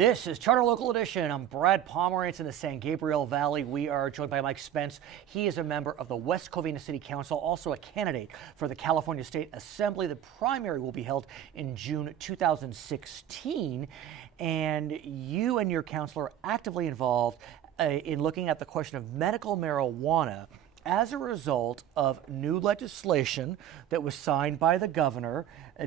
This is Charter Local Edition. I'm Brad Pomerance in the San Gabriel Valley. We are joined by Mike Spence. He is a member of the West Covina City Council, also a candidate for the California State Assembly. The primary will be held in June 2016. And you and your council are actively involved in looking at the question of medical marijuana as a result of new legislation that was signed by the governor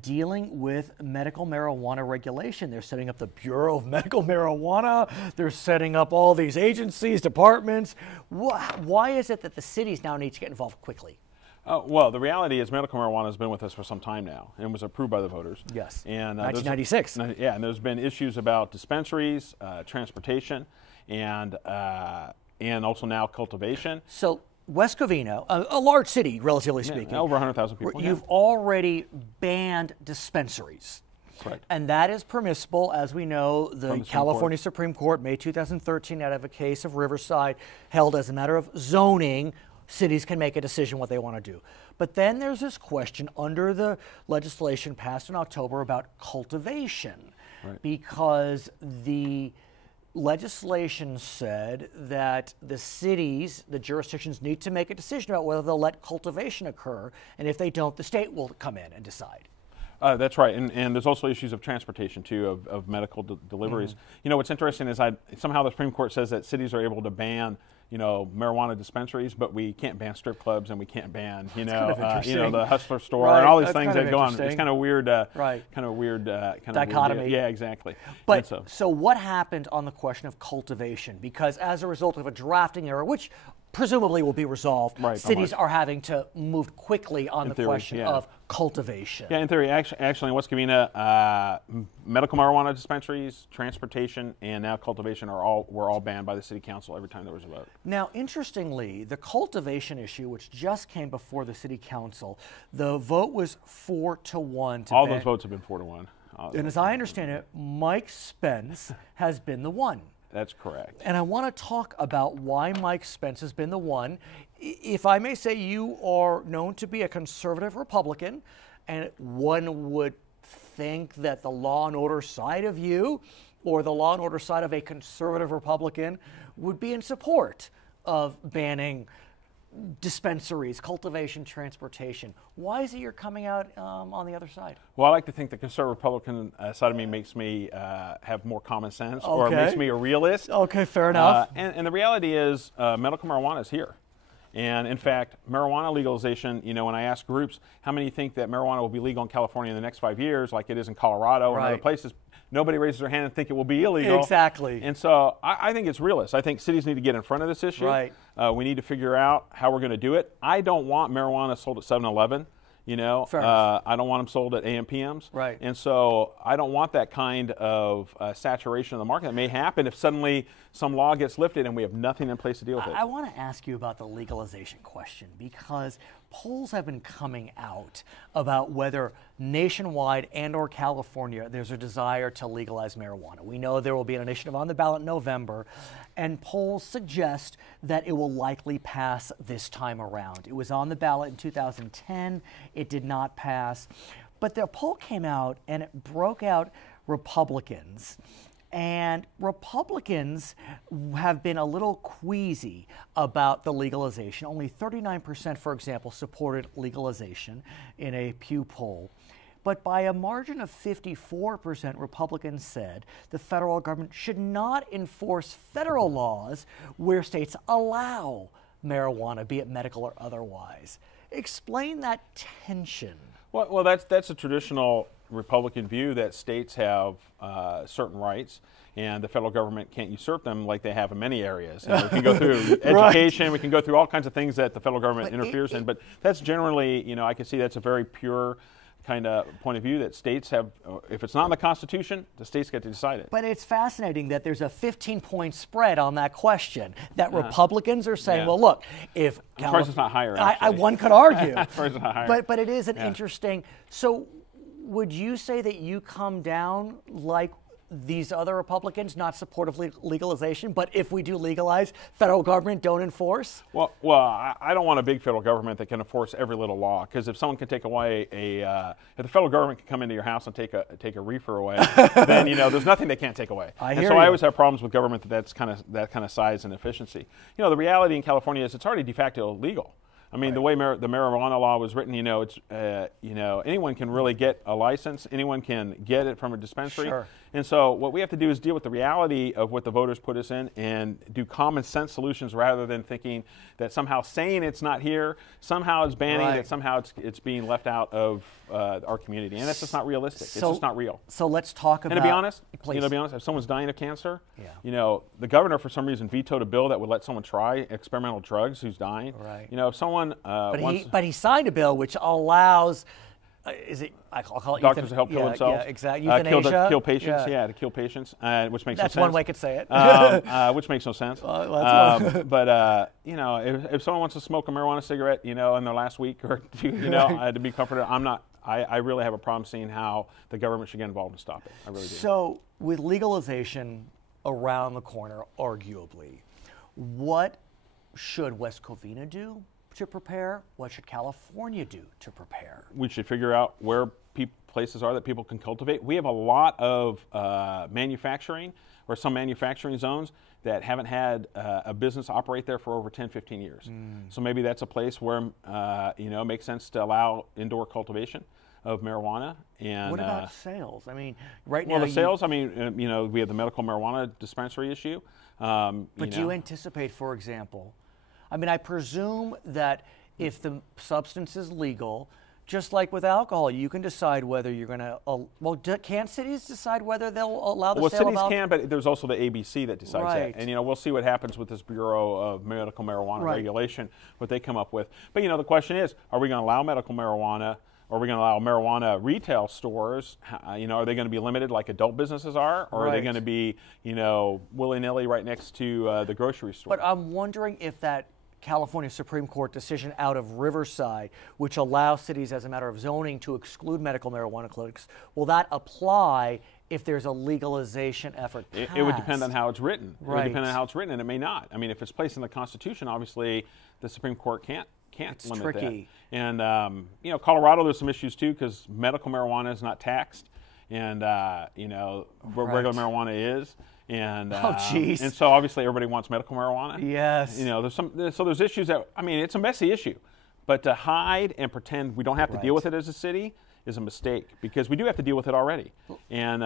dealing with medical marijuana regulation. They're setting up the Bureau of Medical Marijuana. They're setting up all these agencies, departments. Why is it that the cities now need to get involved quickly? Well, the reality is medical marijuana has been with us for some time now and was approved by the voters. Yes, and 1996. Yeah, and there's been issues about dispensaries, transportation, and also now cultivation. So West Covina, a large city, relatively speaking. Over 100,000 people. You've already banned dispensaries. Correct. And that is permissible, as we know. The California Supreme Court, May 2013, out of a case of Riverside, held as a matter of zoning, cities can make a decision what they want to do. But then there's this question under the legislation passed in October about cultivation, right, because the legislation said that the cities, the jurisdictions, need to make a decision about whether they'll let cultivation occur, and if they don't, the state will come in and decide. That's right, and there's also issues of transportation too, of medical deliveries. Mm-hmm. You know, what's interesting is somehow the Supreme Court says that cities are able to ban, you know, marijuana dispensaries, but we can't ban strip clubs and we can't ban, you know, the hustler store, right, and all these things that go on. It's kind of weird, right, kind of weird dichotomy. Weird, yeah, exactly. But so what happened on the question of cultivation? Because as a result of a drafting error, which presumably will be resolved, right, cities are having to move quickly on the question of cultivation. Yeah, in theory, actually in West Covina, medical marijuana dispensaries, transportation, and now cultivation were all banned by the city council every time there was a vote. Now, interestingly, the cultivation issue, which just came before the city council, the vote was 4-1 to all those votes have been 4-1. And as I understand it, Mike Spence has been the one. That's correct. And I want to talk about why Mike Spence has been the one. If I may say, you are known to be a conservative Republican, and one would think that the law and order side of you or the law and order side of a conservative Republican would be in support of banning dispensaries, cultivation, transportation. Why is it you're coming out on the other side? Well, I like to think the conservative Republican side of me makes me have more common sense, or makes me a realist. Okay, fair enough. And the reality is medical marijuana is here. And in fact, marijuana legalization, you know, when I ask groups how many think that marijuana will be legal in California in the next 5 years, like it is in Colorado and other places, nobody raises their hand and think it will be illegal. Exactly. And so I think it's realist. I think cities need to get in front of this issue. Right. We need to figure out how we're going to do it. I don't want marijuana sold at 7-Eleven. You know, I don't want them sold at AM/PMs. Right. And so I don't want that kind of saturation of the market that may happen if suddenly some law gets lifted and we have nothing in place to deal with it. I want to ask you about the legalization question, because polls have been coming out about whether nationwide and or California there's a desire to legalize marijuana. We know there will be an initiative on the ballot in November, and polls suggest that it will likely pass this time around. It was on the ballot in 2010. It did not pass. But the poll came out and it broke out Republicans. And Republicans have been a little queasy about the legalization. Only 39%, for example, supported legalization in a Pew poll. But by a margin of 54%, Republicans said the federal government should not enforce federal laws where states allow marijuana, be it medical or otherwise. Explain that tension. Well, that's a traditional Republican view that states have certain rights, and the federal government can't usurp them like they have in many areas. And we can go through education, we can go through all kinds of things that the federal government interferes in, but that's generally, you know, I can see that's a very pure kind of point of view that states have. If it's not in the Constitution, the states get to decide it. But it's fascinating that there's a 15-point spread on that question, that Republicans are saying, well, look, if I'm surprised it's not higher. One could argue. I'm surprised it's not higher. But it is an interesting. So would you say that you come down like these other Republicans not supportive of legalization, but if we do legalize, federal government don't enforce? Well, I don't want a big federal government that can enforce every little law, because if someone can take away if the federal government can come into your house and take a reefer away, then there's nothing they can't take away. I always have problems with government that kind of size and efficiency. The reality in California is it's already de facto illegal. I mean, the way the marijuana law was written, it's anyone can really get a license, anyone can get it from a dispensary. Sure. And so what we have to do is deal with the reality of what the voters put us in and do common sense solutions rather than thinking that somehow saying it's not here, somehow it's banning it, somehow it's being left out of our community. And that's just not realistic. It's just not real. So let's talk about... And to be honest, please. To be honest, if someone's dying of cancer, the governor for some reason vetoed a bill that would let someone try experimental drugs who's dying. Right. If someone but he signed a bill which allows... I'll call it doctors to help kill themselves. Yeah, exactly. Euthanasia. Kill patients. To kill patients, which makes no sense. That's one way I could say it. Which makes no sense. But if someone wants to smoke a marijuana cigarette, in their last week or two, to be comforted, I really have a problem seeing how the government should get involved and stop it. I really do. So with legalization around the corner, arguably, what should West Covina do to prepare? What should California do to prepare? We should figure out where places are that people can cultivate. We have a lot of manufacturing or some manufacturing zones that haven't had a business operate there for over 10, 15 years. So maybe that's a place where it makes sense to allow indoor cultivation of marijuana. And what about sales? I mean, right now... Well, the sales, we have the medical marijuana dispensary issue. But do you anticipate, for example... I presume that if the substance is legal, just like with alcohol, you can decide whether you're going to, can cities decide whether they'll allow the sale of alcohol? Well, cities can, but there's also the ABC that decides that. And, we'll see what happens with this Bureau of Medical Marijuana Regulation, what they come up with. But, the question is, are we going to allow medical marijuana? Are we going to allow marijuana retail stores? Are they going to be limited like adult businesses are? Or are they going to be, willy-nilly right next to the grocery store? But I'm wondering if that California Supreme Court decision out of Riverside, which allows cities as a matter of zoning to exclude medical marijuana clinics, will that apply if there's a legalization effort passed? It would depend on how it's written. It would depend on how it's written, and it may not. If it's placed in the Constitution, obviously the Supreme Court can't limit tricky. that. And Colorado, there's some issues too, because medical marijuana is not taxed, and where regular marijuana is. And and so obviously everybody wants medical marijuana. Yes. There's issues that it's a messy issue, but to hide and pretend we don't have to deal with it as a city is a mistake, because we do have to deal with it already. And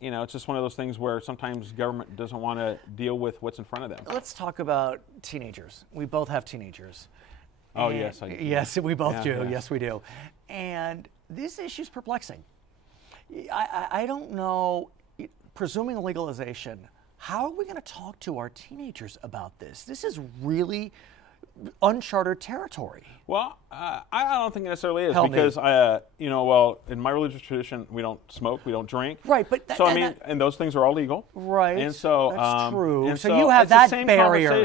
it's just one of those things where sometimes government doesn't want to deal with what's in front of them. Let's talk about teenagers. We both have teenagers. Oh, yes, I do. Yes, we both do. Yes, we do. And this issue is perplexing. I don't know. Presuming legalization, how are we going to talk to our teenagers about this? This is really uncharted territory. Well, I don't think it necessarily is, Help because in my religious tradition, we don't smoke, we don't drink. Right, but and those things are all legal. Right, and so that's true. And so you have that barrier.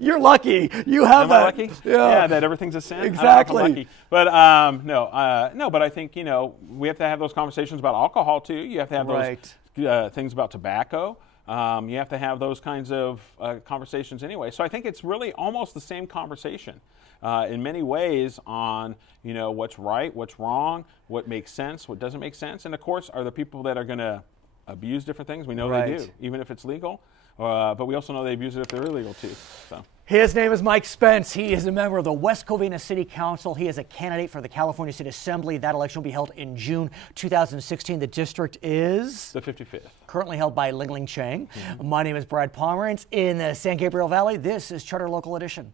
You're lucky. You have Am I lucky? Yeah, that everything's a sin. Exactly. I'm lucky. But but I think we have to have those conversations about alcohol too. You have to have those things about tobacco. You have to have those kinds of conversations anyway. So I think it's really almost the same conversation in many ways on what's right, what's wrong, what makes sense, what doesn't make sense. And of course, are there people that are going to abuse different things? We know they do, even if it's legal. But we also know they abuse it if they're illegal too. So. His name is Mike Spence. He is a member of the West Covina City Council. He is a candidate for the California State Assembly. That election will be held in June 2016. The district is? The 55th. Currently held by Ling Ling Chang. My name is Brad Pomerance in the San Gabriel Valley. This is Charter Local Edition.